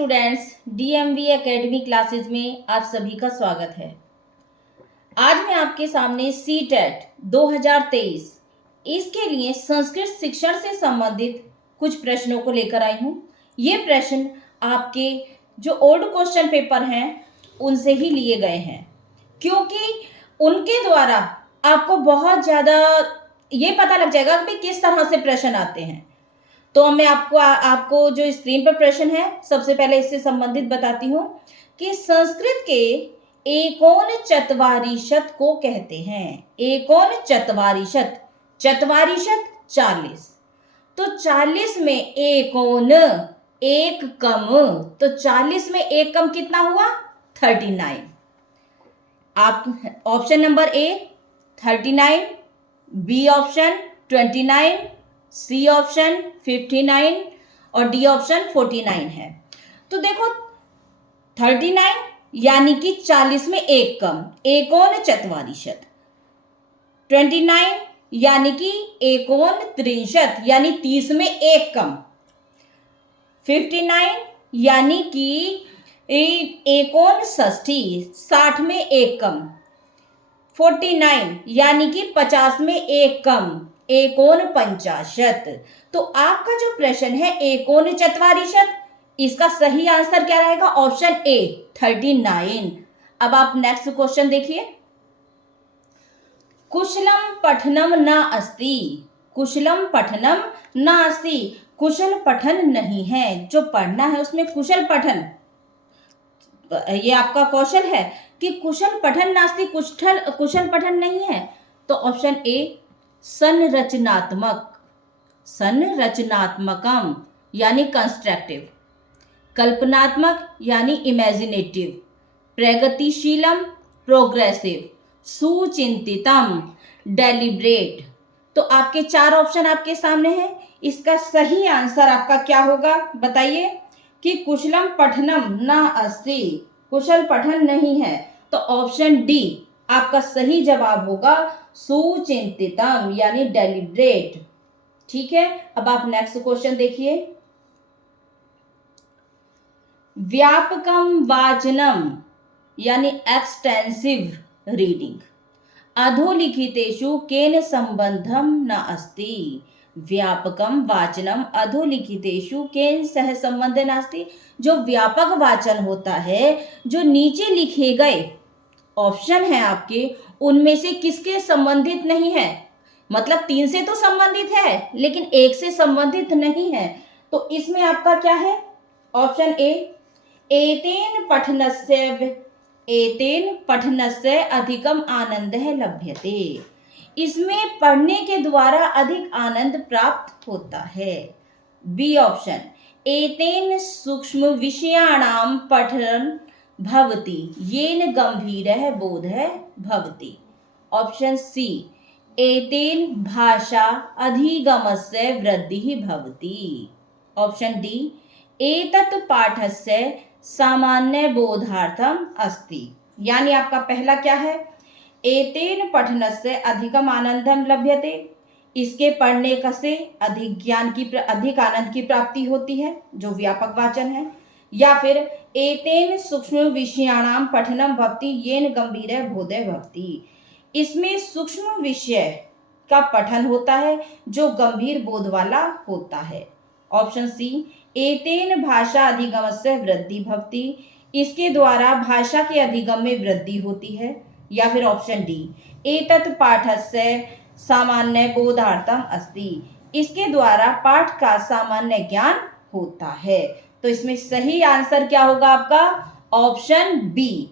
Students, DMV academy classes में आप सभी का स्वागत है। आज मैं आपके सामने सीटेट 2023 इसके लिए संस्कृत शिक्षण से संबंधित कुछ प्रश्नों को लेकर आई हूँ। ये प्रश्न आपके जो ओल्ड क्वेश्चन पेपर हैं उनसे ही लिए गए हैं, क्योंकि उनके द्वारा आपको बहुत ज़्यादा ये पता लग जाएगा कि किस तरह से प्रश्न आते हैं। तो मैं आपको जो स्क्रीन पर प्रश्न है, सबसे पहले इससे संबंधित बताती हूँ कि संस्कृत के एकोन चत्वारिशत को कहते हैं। एकोन चत्वारिशत, चत्वारिशत 40, तो 40 में एकोन एक कम, तो 40 में एक कम कितना हुआ? 39। आप option number A 39, B option 29, C option 59 और डी ऑप्शन 49 है। तो देखो 39 यानी कि 40 में एक कम, एकोन चत्वारिशत। 29 यानी कि एकोन त्रिंशत यानी 30 में एक कम। 59 यानी कि एकोन षष्ठी 60 में एक कम। 49 यानी कि 50 में एक कम, एकोन पंचाशत। तो आपका जो प्रश्न है एकोन चत्वारिशत, इसका सही आंसर क्या रहेगा? Option A 39। अब आप नेक्स्ट क्वेश्चन देखिए। कुशलम पठनम न अस्ति, कुशलम पठनम न अस्ति, कुशल पठन नहीं है। जो पढ़ना है उसमें कुशल पठन, ये आपका कौशल है कि कुशल पठन नास्ति, कुशल पठन नहीं है। तो ऑप्शन ए संरचनात्मक, संरचनात्मकम यानी कंस्ट्रक्टिव, कल्पनात्मक यानी इमेजिनेटिव, प्रगतिशीलम प्रोग्रेसिव, सुचिंतितम डेलिब्रेट। तो आपके 4 ऑप्शन आपके सामने हैं। इसका सही आंसर आपका क्या होगा बताइए? कि कुशलम पठनम न अस्ति, कुशल पठन नहीं है। तो ऑप्शन डी आपका सही जवाब होगा, सुचिंतितम यानी डेलिब्रेट। ठीक है, अब आप नेक्स्ट क्वेश्चन देखिए। व्यापकम वाचनम यानी एक्सटेंसिव रीडिंग, अधोलिखितेषु केन संबंधम न अस्ति। व्यापकम वाचनम अधोलिखितेषु केन सह संबंध नास्ति। जो व्यापक वाचन होता है, जो नीचे लिखे गए ऑप्शन है आपके, उनमें से किसके संबंधित नहीं है? मतलब 3 से तो संबंधित है लेकिन 1 से संबंधित नहीं है। तो इसमें आपका क्या है? ऑप्शन ए एतेन पठनस्य अधिकम आनंदः लभ्यते। इसमें पढ़ने के द्वारा अधिक आनंद प्राप्त होता है। बी ऑप्शन एतेन सूक्ष्म विषयाणां पठन भवति येन गंभीरः बोधः भवति। ऑप्शन सी एतेन भाषा अधिगमस्य वृद्धिः भवति। ऑप्शन डी एतत् पाठस्य सामान्य बोधार्थम अस्ति। यानी आपका पहला क्या है? एतेन पठनस्य अधिकम आनंदम लभ्यते, इसके पढ़ने का से अधिक आनंद की प्राप्ति होती है, जो व्यापक वाचन है। या फिर एतेन सूक्ष्म विषयाणाम पठनम भवति येन गंभीरः बोधः भवति, इसमें सूक्ष्म विषय का पठन होता है जो गंभीर बोध वाला होता है। ऑप्शन सी एतेन भाषा अधिगमस्य वृद्धि भवति, इसके द्वारा भाषा के अधिगम में वृद्धि होती है। या फिर ऑप्शन डी एतत् पाठस्य सामान्य बोधार्थम अस्ति, इसके द्वारा पाठ का सामान्य ज्ञान होता है। तो इसमें सही आंसर क्या होगा आपका? ऑप्शन बी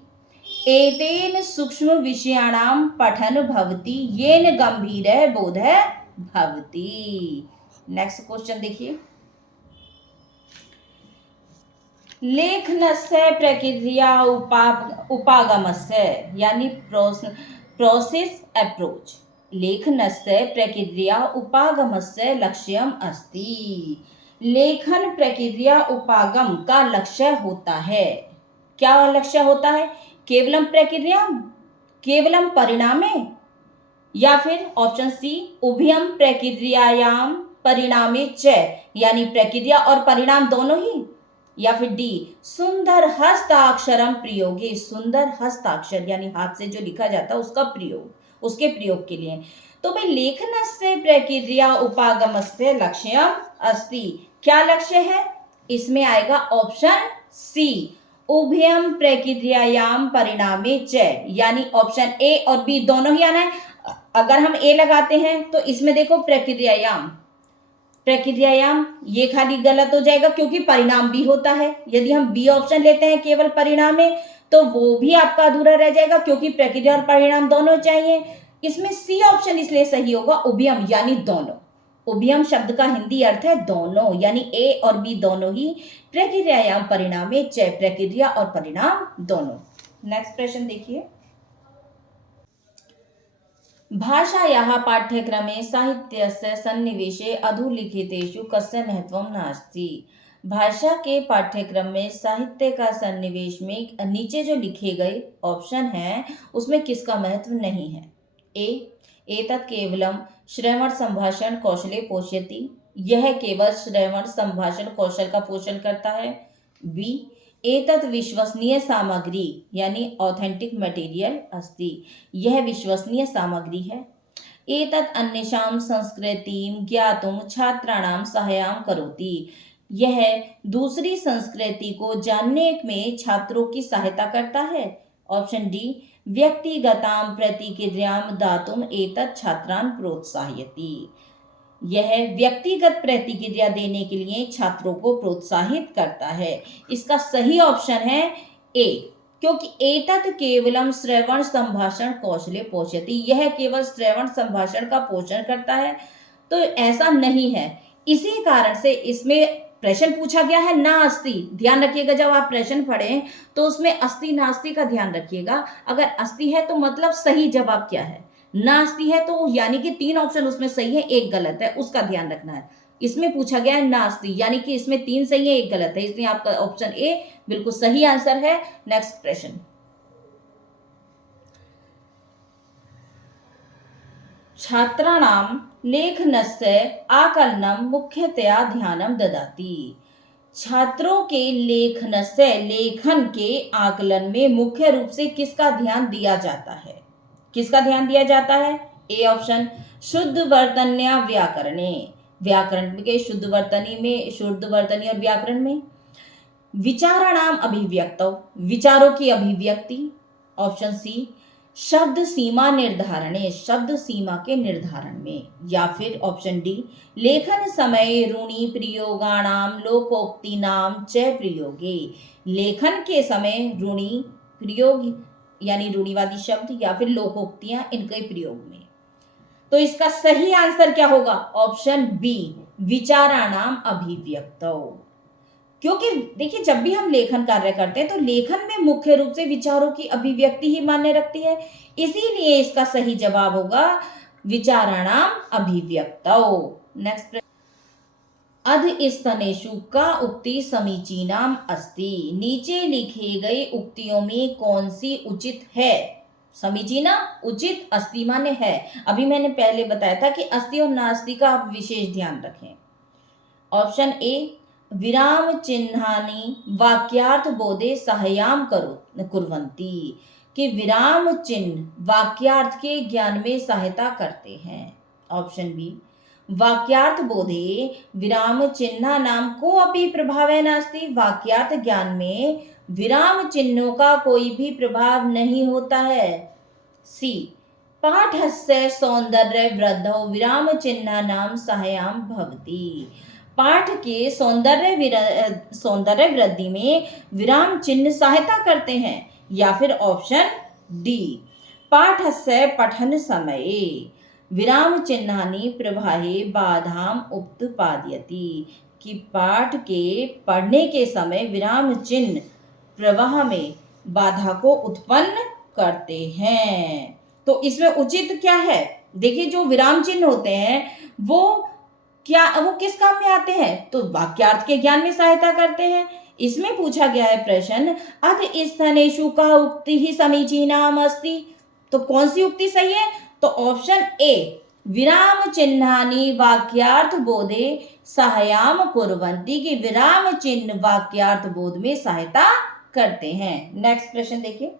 एतेन सूक्ष्म विषयाणां पठन भवति येन गंभीरः बोधः भवति। नेक्स्ट क्वेश्चन देखिए। लेखनस्य प्रक्रिया उपागमस्य यानी प्रोसेस अप्रोच, लेखनस्य प्रक्रिया उपागमस्य लक्ष्यम अस्ति। लेखन प्रक्रिया उपागम का लक्ष्य होता है। क्या लक्ष्य होता है? केवलम प्रक्रिया, केवलम परिणामे, या फिर ऑप्शन सी उभयम प्रक्रियायाम परिणामे च, यानी प्रक्रिया और परिणाम दोनों ही, या फिर डी सुंदर हस्ताक्षरम प्रयोगे, सुंदर हस्ताक्षर यानी हाथ से जो लिखा जाता है उसका प्रयोग, उसके प्रयोग के लिए। तो भाई लेखनस्य प्रक्रिया उपागमस्य लक्ष्यम अस्ति, क्या लक्ष्य है? इसमें आएगा ऑप्शन सी उभयम प्रक्रियायाम परिणामे च, यानी ऑप्शन ए और बी दोनों ही आना है। अगर हम ए लगाते हैं तो इसमें देखो प्रक्रियायाम, प्रक्रियायाम ये खाली गलत हो जाएगा क्योंकि परिणाम भी होता है। यदि हम बी ऑप्शन लेते हैं केवल परिणाम में तो वो भी आपका अधूरा रह जाएगा क्योंकि प्रक्रिया और परिणाम दोनों चाहिए। इसमें सी ऑप्शन इसलिए सही होगा उभयम यानी दोनों। उभयम शब्द का हिंदी अर्थ है दोनों, यानी ए और बी दोनों ही प्रक्रियायाम परिणामे च, प्रक्रिया और परिणाम दोनों। नेक्स्ट प्रश्न देखिए, भाषायाः पाठ्यक्रमे साहित्यस्य सन्निवेशे अधोलिखितेषु कस्य महत्वं नास्ति। भाषा के पाठ्यक्रम में साहित्य का सन्निवेश में नीचे जो लिखे गए ऑप्शन हैं उसमें किसका महत्व नहीं है? ए एतत् केवलम श्रवण संभाषण कौशले पोषयति, यह केवल श्रवण संभाषण कौशल का पोषण करता है। बी एतत् विश्वसनीय सामग्री यानी ऑथेंटिक मटेरियल अस्ति, यह विश्वसनीय सामग्री है। एतत् अन्येषां संस्कृतिं ज्ञातुं छात्राणां सहायं करोति, यह दूसरी संस्कृति को जानने में छात्रों की सहायता करता है। ऑप्शन डी व्यक्तिगतां प्रतिक्रियां दातुं एतत् छात्रान् प्रोत्साहयति, यह व्यक्तिगत प्रतिक्रिया देने के लिए छात्रों को प्रोत्साहित करता है। इसका सही ऑप्शन है ए, क्योंकि एतत् केवलम श्रवण संभाषण कौशले पोषयति, यह केवल श्रवण संभाषण का पोषण करता है, तो ऐसा नहीं है। इसी कारण से इसमें प्रश्न पूछा गया है ना अस्ति, ध्यान रखिएगा जब आप प्रश्न पढ़ें तो उसमें अस्ति नास्ति का ध्यान रखिएगा। अगर अस्ति है तो मतलब सही जवाब क्या है, नास्ति है तो यानी कि 3 ऑप्शन उसमें सही है, एक गलत है, उसका ध्यान रखना है। इसमें पूछा गया है नास्ति यानी कि इसमें 3 सही है, एक गलत है, इसलिए आपका ऑप्शन ए बिल्कुल सही आंसर है। नेक्स्ट प्रश्न, छात्राणां लेखनस्य आकलनं मुख्यतया ध्यानं ददाति, छात्रों के लेखनस्य लेखन के आकलन में मुख्य रूप से किसका ध्यान दिया जाता है? किसका ध्यान दिया जाता है? ए ऑप्शन शुद्ध वर्तन्या व्याकरणे, व्याकरण के शुद्ध वर्तनी में, शुद्ध वर्तनी और व्याकरण में। विचाराणाम अभिव्यक्तौ, विचारों की अभिव्यक्ति। ऑप्शन सी शब्द सीमा निर्धारणे, शब्द सीमा के निर्धारण में। या फिर ऑप्शन डी लेखन समय रूढ़ि प्रयोगाणाम लोकोक्तिनाम च प्रयोगे, लेखन के समय रूढ़ि प्रयोग यानी रूढ़िवादी शब्द या फिर लोकोक्तियां इनके प्रयोग में। तो इसका सही आंसर क्या होगा? ऑप्शन बी विचाराणाम अभिव्यक्तौ, क्योंकि देखिए जब भी हम लेखन कार्य करते हैं तो लेखन में मुख्य रूप से विचारों की अभिव्यक्ति ही मान्य रखती है, इसीलिए इसका सही जवाब होगा विचाराणाम अभिव्यक्तौ। नेक्स्ट, अधस्तनेषु का उक्ति समीचीनाम अस्ति, नीचे लिखे गए उक्तियों में कौन सी उचित है? समीचीना उचित, अस्ति माने है। अभी मैंने पहले बताया था कि अस्ति और नास्ति का आप विशेष ध्यान रखें। ऑप्शन ए विराम चिन्हानि वाक्यार्थ बोधे सहाय्याम कुर्वन्ति, कि विराम चिन्ह वाक्यार्थ के ज्ञान में सहायता करते हैं। ऑप्शन बी वाक्यार्थ बोधे विराम चिन्हानां कोऽपि प्रभावः नास्ति, वाक्यार्थ ज्ञान में विराम चिन्हों का कोई भी प्रभाव नहीं होता है। सी पाठस्य सौंदर्य वृद्धौ विराम चिन्हानां सहाय्यं भवति, पाठ के सौंदर्य वृद्धि में विराम चिन्ह सहायता करते हैं। या फिर ऑप्शन डी पाठस्य पठन समये विराम चिन्हानि प्रवाहे बाधाम उत्पादयति, कि पाठ के पढ़ने के समय विराम चिन्ह प्रवाह में बाधा को उत्पन्न करते हैं। तो इसमें उचित क्या है? देखिए जो विराम चिन्ह होते हैं वो किस काम में आते हैं? तो वाक्यार्थ के ज्ञान में सहायता करते हैं। इसमें पूछा गया है प्रश्न अधस्तनेषु का उक्ति ही समीचीनाम अस्ति, तो कौन सी उक्ति सही है? तो ऑप्शन ए विराम चिन्हानि वाक्यार्थ बोधे सहायाम कुर्वन्ति की विराम चिन्ह वाक्यार्थ बोध में सहायता करते हैं। नेक्स्ट प्रश्न देखिए।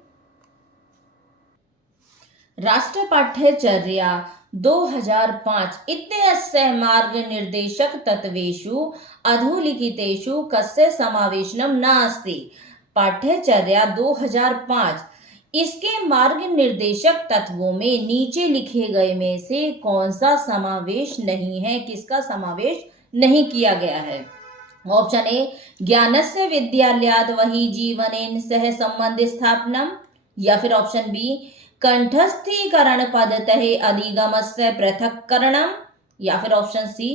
राष्ट्रीय पाठ्यचर्या 2005 इत्यस्य मार्ग निर्देशक तत्वेषु अधोलिखितेषु कस्य समावेशनम नास्ति। पाठ्यचर्या 2005 इसके मार्ग निर्देशक तत्वों में नीचे लिखे गए में से कौन सा समावेश नहीं है, किसका समावेश नहीं किया गया है। ऑप्शन ए ज्ञानस्य विद्यालयात् वही जीवनेन सह संबंध स्थापनम, या फिर ऑप्शन बी कंठस्थीकरण पद्धतः अधिगमस्य पृथक्करणम, या फिर ऑप्शन सी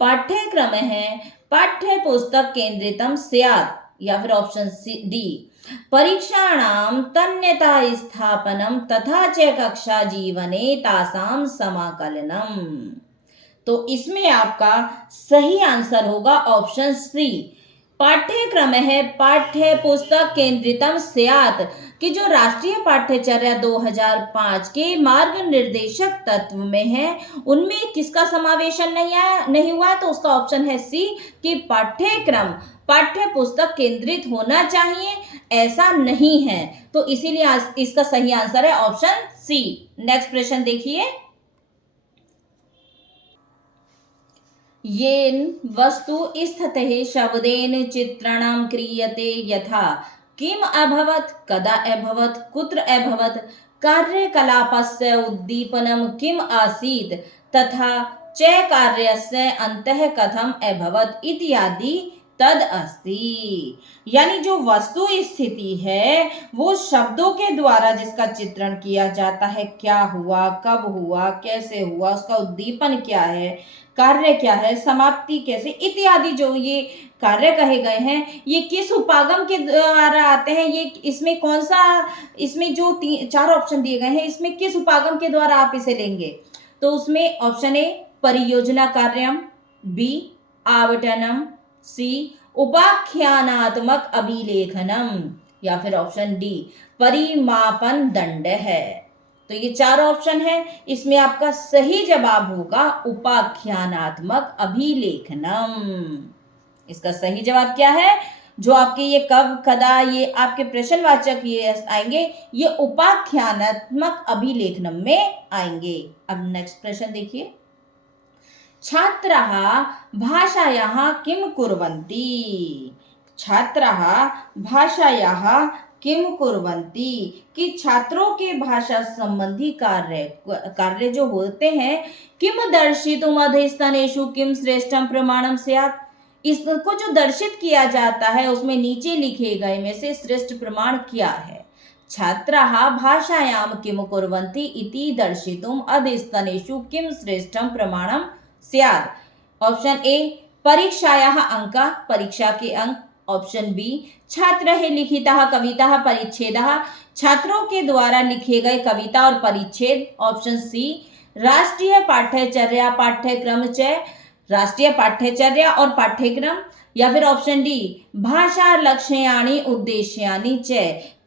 पाठ्यक्रम है पाठ्य पुस्तक केंद्रितम स्यात्, या फिर ऑप्शन सी डी परीक्षाणाम तन्यता स्थापनम तथा च कक्षा जीवने तासाम समाकलनम। तो इसमें आपका सही आंसर होगा ऑप्शन सी पाठ्यक्रम है पाठ्य पुस्तक केंद्रितम स्यात्, कि जो राष्ट्रीय पाठ्यचर्या 2005 के मार्ग निर्देशक तत्व में है उनमें किसका समावेशन नहीं हुआ है, तो उसका ऑप्शन है सी कि पाठ्यक्रम पाठ्य पुस्तक केंद्रित होना चाहिए, ऐसा नहीं है। तो इसीलिए इसका सही आंसर है ऑप्शन सी। नेक्स्ट प्रश्न देखिए। येन वस्तु स्थितः शब्देन चित्रणं क्रियते यथा किम अभवत् कदा अभवत् कुत्र अभवत् कार्यकलापस्य उद्दीपनं किम आसीत् तथा च कार्यस्य अंतः कथम अभवत् इत्यादि तद अस्ति। यानी जो वस्तु स्थिति है वो शब्दों के द्वारा जिसका चित्रण किया जाता है, क्या हुआ, कब हुआ, कैसे हुआ, उसका उद्दीपन क्या है, कार्य क्या है, समाप्ति कैसे, इत्यादि जो ये कार्य कहे गए हैं ये किस उपागम के द्वारा आते हैं, ये इसमें कौन सा, इसमें जो चार ऑप्शन दिए गए हैं इसमें किस उपागम के द्वारा आप इसे लेंगे। तो उसमें ऑप्शन ए परियोजना कार्यम, बी आवटनम, सी उपाख्यानात्मक अभिलेखनम, या फिर ऑप्शन डी परिमापन दंड है। तो ये चार ऑप्शन है, इसमें आपका सही जवाब होगा उपाख्यानात्मक अभिलेखनम। इसका सही जवाब क्या है, जो आपके ये कब कदा ये आपके प्रश्नवाचक ये आएंगे ये उपाख्यानात्मक अभिलेखनम में आएंगे। अब नेक्स्ट प्रश्न देखिए। छात्राः भाषायाः किं कुर्वन्ति। छात्राः भाषायाः किं कुर्वन्ति, कि छात्रों के भाषा संबंधी कार्य जो होते हैं किम दर्शितुम अधस्तनेषु किम श्रेष्ठम प्रमाणम स्यात्, इसको जो दर्शित किया जाता है उसमें नीचे लिखे गए में से श्रेष्ठ प्रमाण क्या है। छात्राः भाषायां किम कुर्वन्ति इति दर्शितुम अधस्तनेषु किम श्रेष्ठम प्रमाणम स्यात्। ऑप्शन ए परीक्षायाः अंका, परीक्षा के अंक। ऑप्शन बी छात्रैः लिखितः कविता परिच्छेदः, छात्रों के द्वारा लिखे गए कविता और परिच्छेद। ऑप्शन सी राष्ट्रीय पाठ्यचर्या पाठ्यक्रम च, राष्ट्रीय पाठ्यचर्या और पाठ्यक्रम। या फिर ऑप्शन डी भाषा लक्ष्याणि उद्देश्यानि च,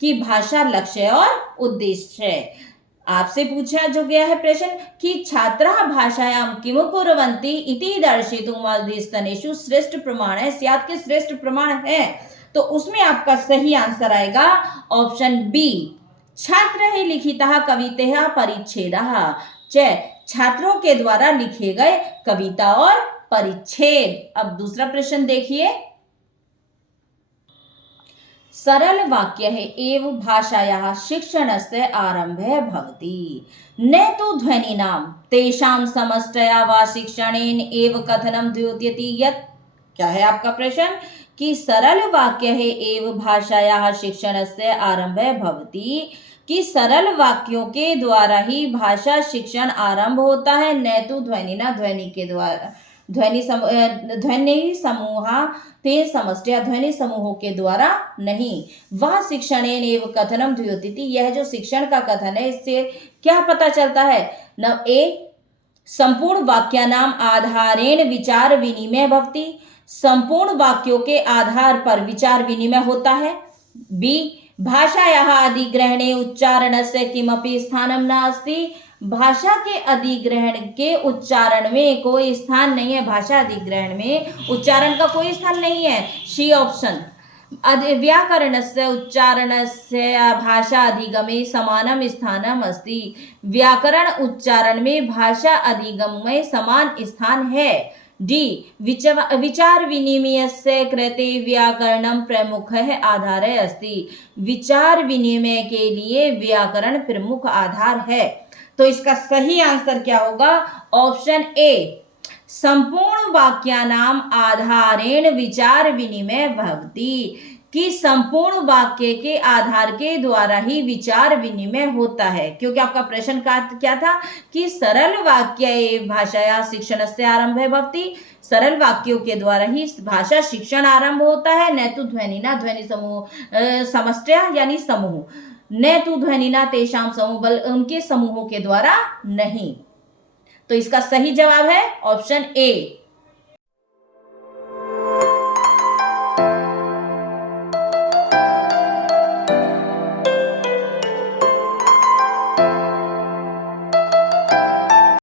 कि भाषा लक्ष्य और उद्देश्य। आपसे पूछा जो गया है प्रश्न कि छात्राः भाषायां किम कुर्वन्ति इति दर्शितुम अधस्तनेषु श्रेष्ठ प्रमाण है स्यात् के श्रेष्ठ प्रमाण है, तो उसमें आपका सही आंसर आएगा ऑप्शन बी छात्रैः लिखितः कवितः परिच्छेदः च, छात्रों के द्वारा लिखे गए कविता और परिच्छेद। अब दूसरा प्रश्न देखिए। सरल वाक्य है एव भाषायाः शिक्षणस्य आरम्भः भवति, न तु ध्वनिनां तेषां समष्टया वा शिक्षणेन एव कथनं द्योत्यति यत्। क्या है आपका प्रश्न कि सरल वाक्य है एव भाषायाः शिक्षणस्य आरम्भः भवति, कि सरल वाक्यों के द्वारा ही भाषा शिक्षण आरंभ होता है, न तो ध्वनिना ध्वनि के द्वारा, ध्वनि समूह ते समष्टया ध्वनि समूहों के द्वारा नहीं। वह शिक्षणेन एव कथनम द्योतिति, यह जो शिक्षण का कथन है इससे क्या पता चलता है। न ए संपूर्ण वाक्यानाम आधारेण विचार विनिमय भवति, संपूर्ण वाक्यों के आधार पर विचार विनिमय होता है। बी भाषायाः अधिग्रहणे उच्चारणस्य किमपि स्थानं नास्ति। भाषा के अधिग्रहण के उच्चारण में कोई स्थान नहीं है। भाषा अधिग्रहण में उच्चारण का कोई स्थान नहीं है। C option. व्याकरणस्य उच्चारणस्य भाषा अधिगमे समानं स्थानम् अस्ति। व्याकरण उच्चारण में भाषा अधिगम में समान स्थान है। डी विचार विनिमयस्य कृते व्याकरणं प्रमुखः आधारः अस्ति। विचार विनिमय के लिए व्याकरण प्रमुख आधार है। तो इसका सही आंसर क्या होगा? ऑप्शन ए, संपूर्ण वाक्यानाम आधारेण विचार विनिमय भवति, कि संपूर्ण वाक्य के आधार के द्वारा ही विचार विनिमय होता है। क्योंकि आपका प्रश्न क्या था कि सरल वाक्य भाषाया शिक्षणस्य आरंभः भवति। सरल वाक्यों के द्वारा ही भाषा शिक्षण आरंभ होता है। न तो ध्वनिना ध्वनि समूह समष्टया यानी समूह, न तो ध्वनिना तेषां समूह, बल उनके समूहों के द्वारा नहीं। तो इसका सही जवाब है ऑप्शन ए।